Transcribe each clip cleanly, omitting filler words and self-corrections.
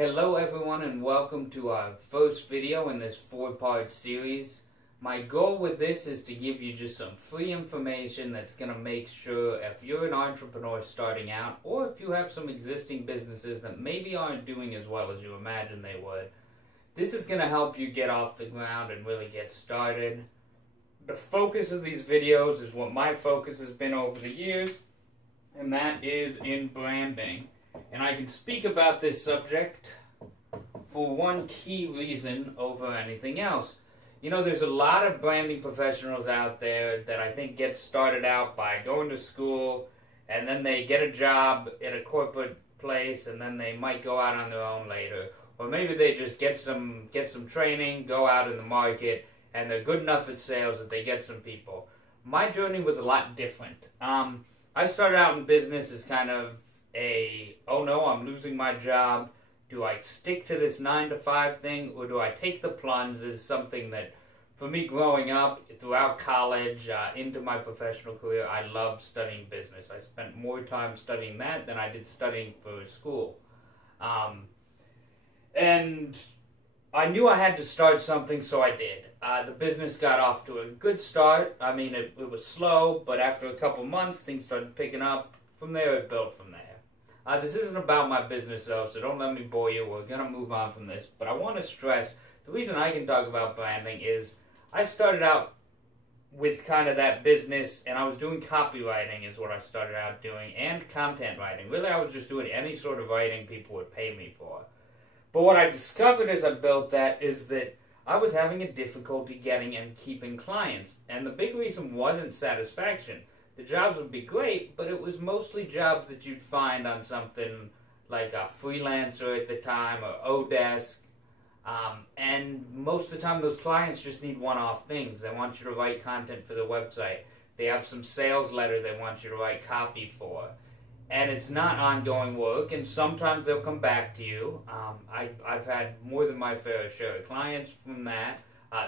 Hello everyone and welcome to our first video in this 4-part series. My goal with this is to give you just some free information that's going to make sure if you're an entrepreneur starting out or if you have some existing businesses that maybe aren't doing as well as you imagine they would, this is going to help you get off the ground and really get started. The focus of these videos is what my focus has been over the years, and that is in branding. And I can speak about this subject for one key reason over anything else. You know, there's a lot of branding professionals out there that I think get started out by going to school, and then they get a job at a corporate place, and then they might go out on their own later. Or maybe they just get some training, go out in the market, and they're good enough at sales that they get some people. My journey was a lot different. I started out in business as kind of oh no, I'm losing my job. Do I stick to this 9-to-5 thing, or do I take the plunge? This is something that, for me growing up, throughout college, into my professional career, I loved studying business. I spent more time studying that than I did studying for school. And I knew I had to start something, so I did. The business got off to a good start. I mean, it was slow, but after a couple months, things started picking up. From there, it built from there. This isn't about my business, though, so don't let me bore you. We're going to move on from this. But I want to stress, the reason I can talk about branding is I started out with kind of that business, and I was doing copywriting is what I started out doing, and content writing. Really, I was just doing any sort of writing people would pay me for. But what I discovered as I built that is that I was having a difficulty getting and keeping clients. And the big reason wasn't satisfaction. The jobs would be great, but it was mostly jobs that you'd find on something like a Freelancer at the time or Odesk. And most of the time those clients just need one-off things. They want you to write content for their website. They have some sales letter they want you to write copy for. And it's not ongoing work, and sometimes they'll come back to you. I've had more than my fair share of clients from that.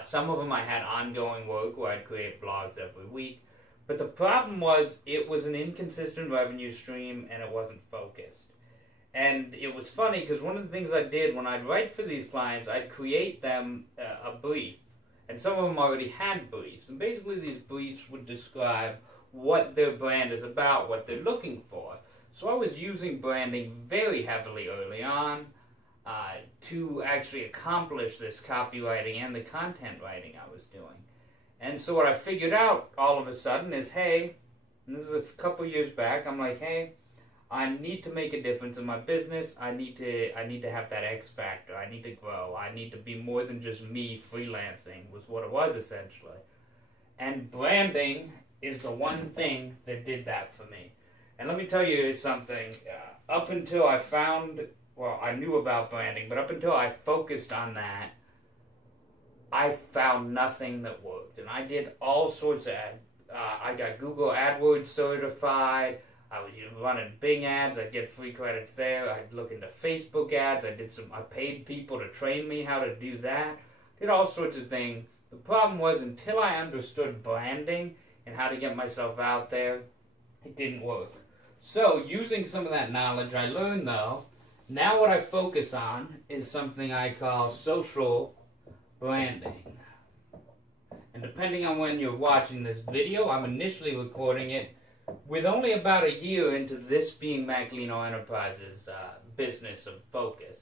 Some of them I had ongoing work where I'd create blogs every week. But the problem was it was an inconsistent revenue stream and it wasn't focused. And it was funny because one of the things I did when I'd write for these clients, I'd create them a brief. And some of them already had briefs. And basically these briefs would describe what their brand is about, what they're looking for. So I was using branding very heavily early on to actually accomplish this copywriting and the content writing I was doing. And so what I figured out all of a sudden is, hey, and this is a couple years back, I'm like, hey, I need to make a difference in my business. I need to have that X factor. I need to grow. I need to be more than just me freelancing, was what it was essentially. And branding is the one thing that did that for me. And let me tell you something. Up until I I knew about branding, but up until I focused on that, I found nothing that worked. And I did all sorts of I got Google AdWords certified. I was running Bing ads. I'd get free credits there. I'd look into Facebook ads. I paid people to train me how to do that. Did all sorts of things. The problem was until I understood branding and how to get myself out there, it didn't work. So using some of that knowledge I learned, though, now what I focus on is something I call social branding. And depending on when you're watching this video, I'm initially recording it with only about a year into this being Macolino Enterprises' business of focus.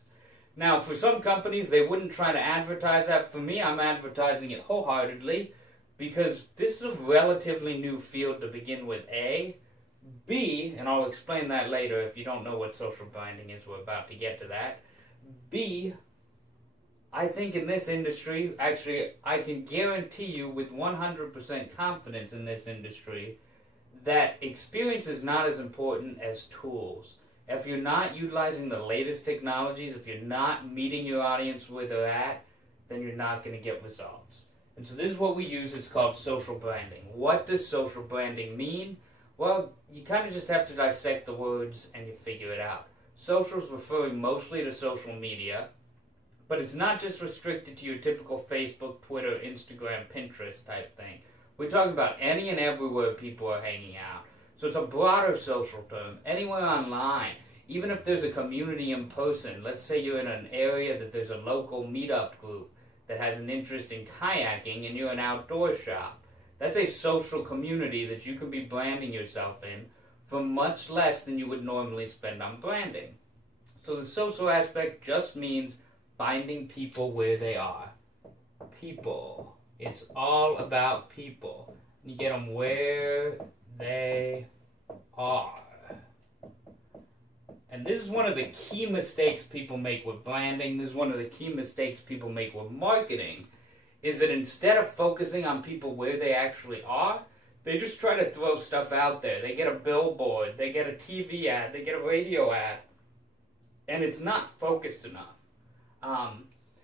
Now, for some companies, they wouldn't try to advertise that. For me, I'm advertising it wholeheartedly because this is a relatively new field to begin with, A. B, and I'll explain that later if you don't know what social branding is, we're about to get to that. B, I think in this industry, actually, I can guarantee you with 100% confidence in this industry that experience is not as important as tools. If you're not utilizing the latest technologies, if you're not meeting your audience where they're at, then you're not going to get results. And so this is what we use. It's called social branding. What does social branding mean? Well, you kind of just have to dissect the words and you figure it out. Social is referring mostly to social media. But it's not just restricted to your typical Facebook, Twitter, Instagram, Pinterest type thing. We're talking about any and everywhere people are hanging out. So it's a broader social term, anywhere online. Even if there's a community in person, let's say you're in an area that there's a local meetup group that has an interest in kayaking and you're an outdoor shop. That's a social community that you can be branding yourself in for much less than you would normally spend on branding. So the social aspect just means finding people where they are. People. It's all about people. You get them where they are. And this is one of the key mistakes people make with branding. This is one of the key mistakes people make with marketing, is that instead of focusing on people where they actually are, they just try to throw stuff out there. They get a billboard, they get a TV ad, they get a radio ad, and it's not focused enough. And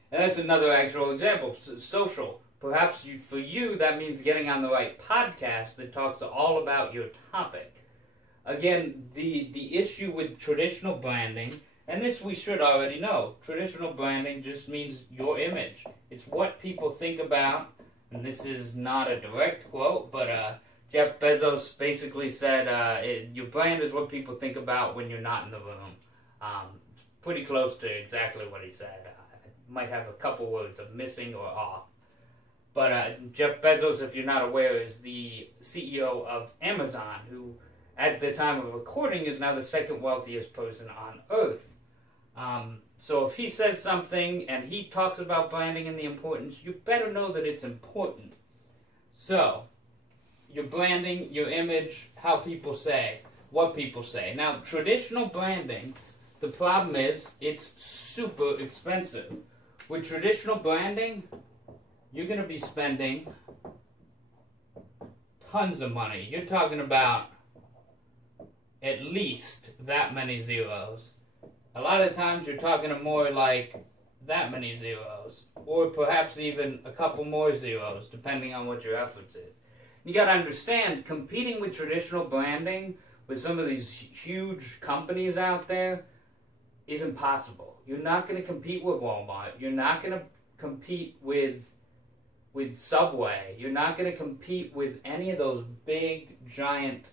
that's another actual example. Social. Perhaps for you, that means getting on the right podcast that talks all about your topic. Again, the issue with traditional branding, and this we should already know, traditional branding just means your image. It's what people think about, and this is not a direct quote, but Jeff Bezos basically said, your brand is what people think about when you're not in the room. Pretty close to exactly what he said. Might have a couple words of missing or off. But Jeff Bezos, if you're not aware, is the CEO of Amazon, who at the time of recording is now the second wealthiest person on earth. So if he says something and he talks about branding and the importance, you better know that it's important. So, your branding, your image, how people say, what people say. Now, traditional branding, the problem is it's super expensive. With traditional branding, you're going to be spending tons of money. You're talking about at least that many zeros. A lot of times you're talking more like that many zeros, or perhaps even a couple more zeros, depending on what your efforts is. You got to understand, competing with traditional branding with some of these huge companies out there is impossible. You're not going to compete with Walmart. You're not going to compete with Subway. You're not going to compete with any of those big, giant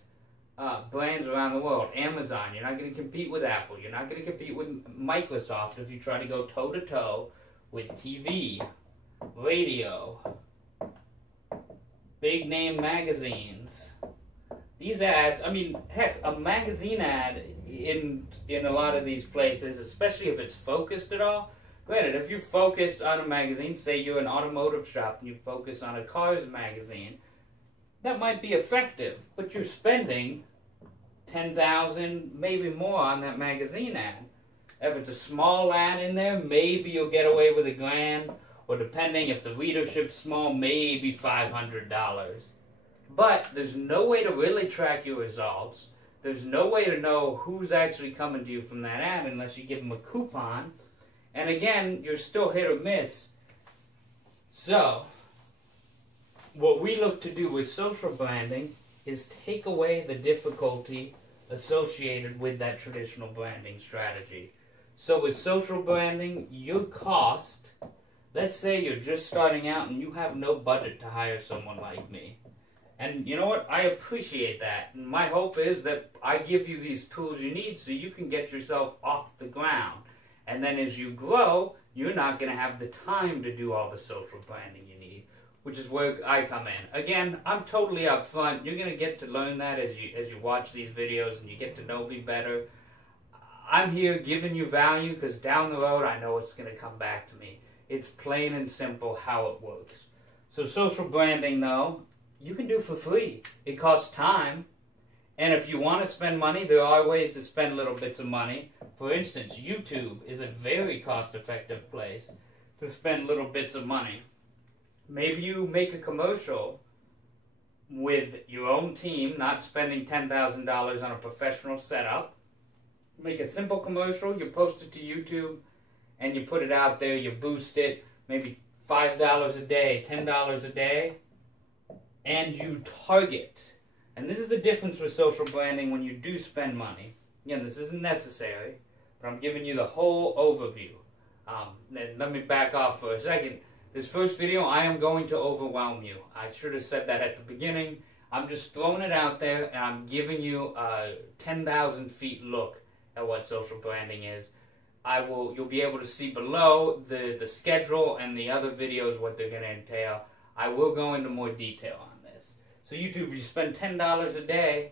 brands around the world. Amazon. You're not going to compete with Apple. You're not going to compete with Microsoft if you try to go toe-to-toe with TV, radio, big-name magazines. These ads, I mean, heck, a magazine ad in a lot of these places, especially if it's focused at all. Granted, if you focus on a magazine, say you're an automotive shop and you focus on a cars magazine, that might be effective, but you're spending $10,000, maybe more on that magazine ad. If it's a small ad in there, maybe you'll get away with $1,000, or depending if the readership's small, maybe $500. But there's no way to really track your results. There's no way to know who's actually coming to you from that ad unless you give them a coupon. And again, you're still hit or miss. So, what we look to do with social branding is take away the difficulty associated with that traditional branding strategy. So with social branding, your cost, let's say you're just starting out and you have no budget to hire someone like me. And you know what? I appreciate that. And my hope is that I give you these tools you need so you can get yourself off the ground. And then as you grow, you're not going to have the time to do all the social branding you need, which is where I come in. Again, I'm totally upfront. You're going to get to learn that as you watch these videos and you get to know me better. I'm here giving you value because down the road I know it's going to come back to me. It's plain and simple how it works. So social branding, though, you can do for free. It costs time. And if you want to spend money, there are ways to spend little bits of money. For instance, YouTube is a very cost-effective place to spend little bits of money. Maybe you make a commercial with your own team, not spending $10,000 on a professional setup. Make a simple commercial, you post it to YouTube, and you put it out there, you boost it, maybe $5 a day, $10 a day, and you target. And this is the difference with social branding when you do spend money. Again, this isn't necessary, but I'm giving you the whole overview. And let me back off for a second. This first video, I am going to overwhelm you. I should have said that at the beginning. I'm just throwing it out there, and I'm giving you a 10,000 feet look at what social branding is, you'll be able to see below the schedule and the other videos what they're going to entail. I will go into more detail on this. So YouTube, you spend $10 a day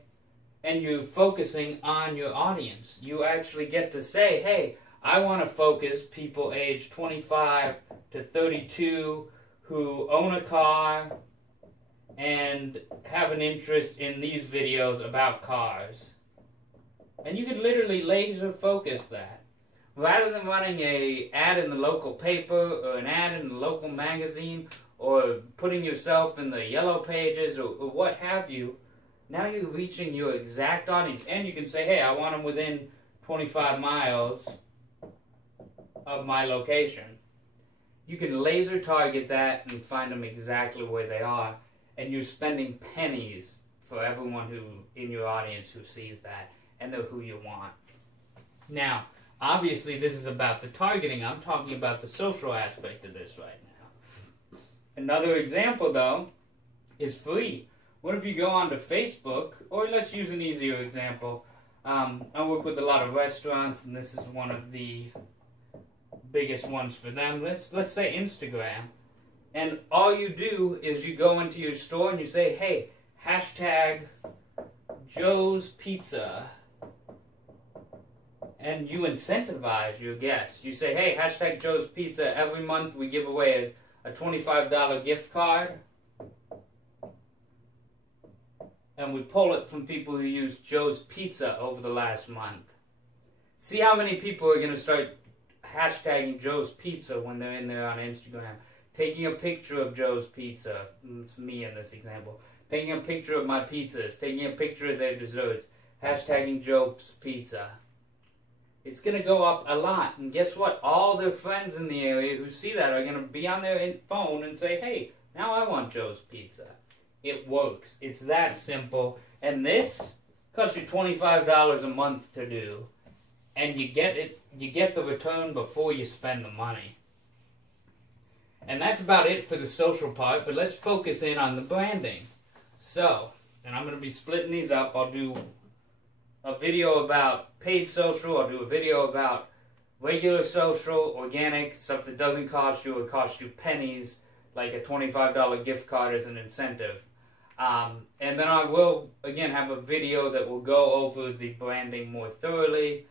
and you're focusing on your audience. You actually get to say, hey, I want to focus people age 25 to 32 who own a car and have an interest in these videos about cars. And you can literally laser focus that. Rather than running an ad in the local paper or an ad in the local magazine or putting yourself in the yellow pages or what have you, now you're reaching your exact audience. And you can say, hey, I want them within 25 miles of my location. You can laser target that and find them exactly where they are. And you're spending pennies for everyone who in your audience who sees that. And they're who you want. Now, obviously, this is about the targeting. I'm talking about the social aspect of this right now. Another example, though, is free. What if you go onto Facebook, or let's use an easier example. I work with a lot of restaurants, and this is one of the biggest ones for them. Let's say Instagram. And all you do is you go into your store and you say, hey, hashtag Joe's Pizza. And you incentivize your guests. You say, hey, hashtag Joe's Pizza. Every month we give away a $25 gift card. And we pull it from people who used Joe's Pizza over the last month. See how many people are going to start hashtagging Joe's Pizza when they're in there on Instagram. Taking a picture of Joe's Pizza. It's me in this example. Taking a picture of my pizzas. Taking a picture of their desserts. Hashtagging Joe's Pizza. It's going to go up a lot. And guess what? All their friends in the area who see that are going to be on their phone and say, hey, now I want Joe's Pizza. It works. It's that simple. And this costs you $25 a month to do. And you get the return before you spend the money. And that's about it for the social part, but let's focus in on the branding. So, and I'm going to be splitting these up. I'll do a video about paid social. I'll do a video about regular social, organic, stuff that doesn't cost you or cost you pennies, like a $25 gift card as an incentive. And then I will, again, have a video that will go over the branding more thoroughly.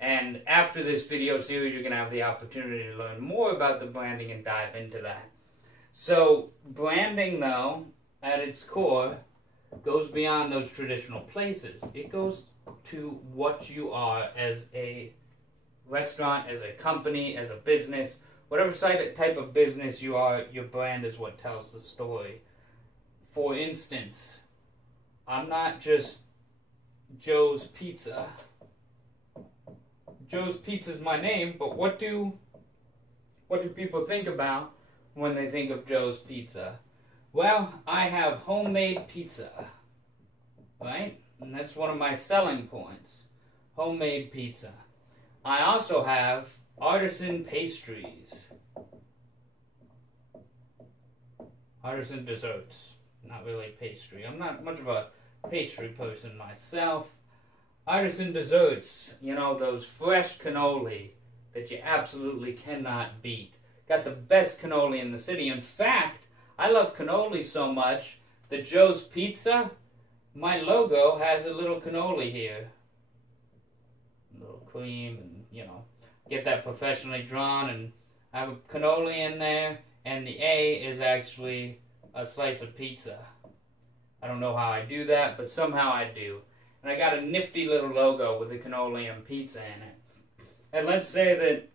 And after this video series, you're going to have the opportunity to learn more about the branding and dive into that. So, branding, though, at its core, goes beyond those traditional places. It goes to what you are as a restaurant, as a company, as a business. Whatever type of business you are, your brand is what tells the story. For instance, I'm not just Joe's Pizza. Joe's Pizza is my name, but what do people think about when they think of Joe's Pizza? Well, I have homemade pizza, right? And that's one of my selling points, homemade pizza. I also have artisan pastries, artisan desserts, not really pastry. I'm not much of a pastry person myself. Artisan desserts, you know, those fresh cannoli that you absolutely cannot beat. Got the best cannoli in the city. In fact, I love cannoli so much that Joe's Pizza, my logo has a little cannoli here. A little cream and, you know, get that professionally drawn, and I have a cannoli in there, and the A is actually a slice of pizza. I don't know how I do that, but somehow I do. And I got a nifty little logo with a cannoli and pizza in it. And let's say that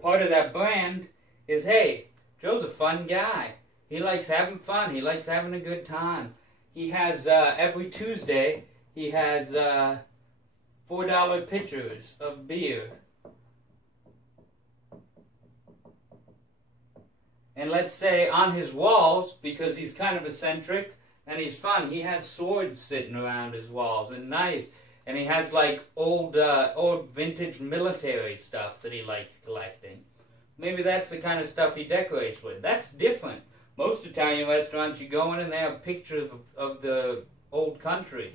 part of that brand is, hey, Joe's a fun guy. He likes having fun. He likes having a good time. He has, every Tuesday, he has $4 pitchers of beer. And let's say on his walls, because he's kind of eccentric, and he's fun, he has swords sitting around his walls and knives. And he has like old vintage military stuff that he likes collecting. Maybe that's the kind of stuff he decorates with. That's different. Most Italian restaurants, you go in and they have pictures of the old country.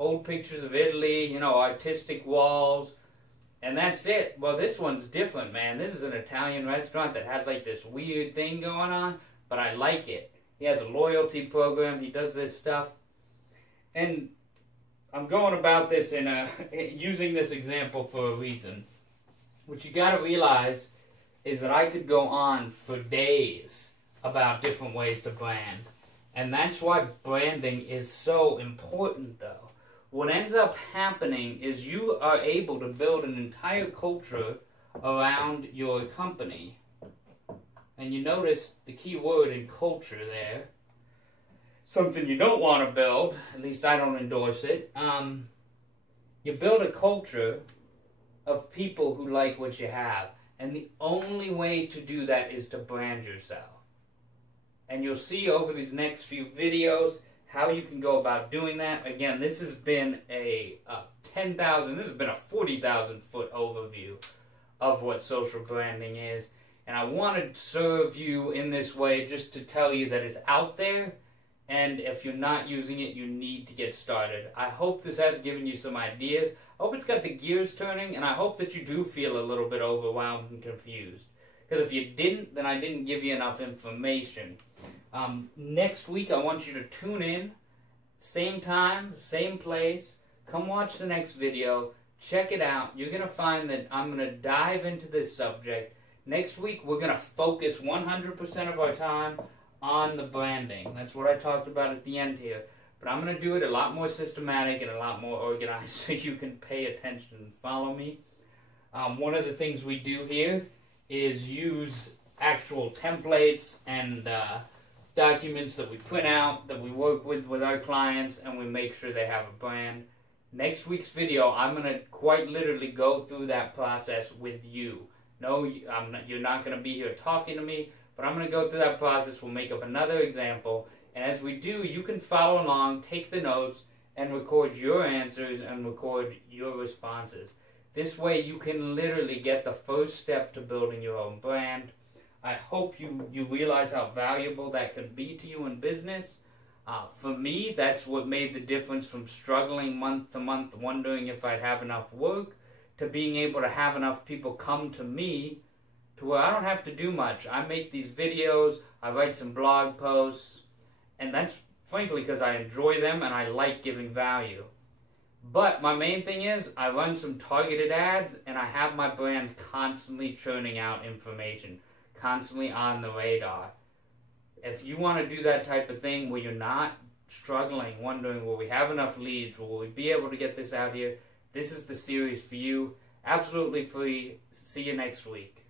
old pictures of Italy, artistic walls, and that's it. Well, this one's different, man. This is an Italian restaurant that has like this weird thing going on, but I like it. He has a loyalty program. He does this stuff. And I'm going about this using this example for a reason. What you got to realize is that I could go on for days about different ways to brand. And that's why branding is so important, though. What ends up happening is you are able to build an entire culture around your company. And you notice the key word in culture there. Something you don't want to build, at least I don't endorse it. You build a culture of people who like what you have. And the only way to do that is to brand yourself. And you'll see over these next few videos how you can go about doing that. Again, this has been a 40,000 foot overview of what social branding is. And I want to serve you in this way just to tell you that it's out there. And if you're not using it, you need to get started. I hope this has given you some ideas. I hope it's got the gears turning. And I hope that you do feel a little bit overwhelmed and confused. Because if you didn't, then I didn't give you enough information. Next week, I want you to tune in. Same time, same place. Come watch the next video. Check it out. You're going to find that I'm going to dive into this subject. Next week, we're going to focus 100% of our time on the branding. That's what I talked about at the end here. But I'm going to do it a lot more systematic and a lot more organized so you can pay attention and follow me. One of the things we do here is use actual templates and documents that we print out, that we work with our clients, and we make sure they have a brand. Next week's video, I'm going to quite literally go through that process with you. No, you're not going to be here talking to me, but I'm going to go through that process. We'll make up another example, and as we do, you can follow along, take the notes, and record your answers and record your responses. This way, you can literally get the first step to building your own brand. I hope you realize how valuable that could be to you in business. For me, that's what made the difference from struggling month to month, wondering if I'd have enough work, to being able to have enough people come to me to where I don't have to do much. I make these videos, I write some blog posts, and that's frankly because I enjoy them and I like giving value. But my main thing is I run some targeted ads and I have my brand constantly churning out information. Constantly on the radar. If you want to do that type of thing where you're not struggling, wondering, will we have enough leads, will we be able to get this out here, this is the series for you. Absolutely free. See you next week.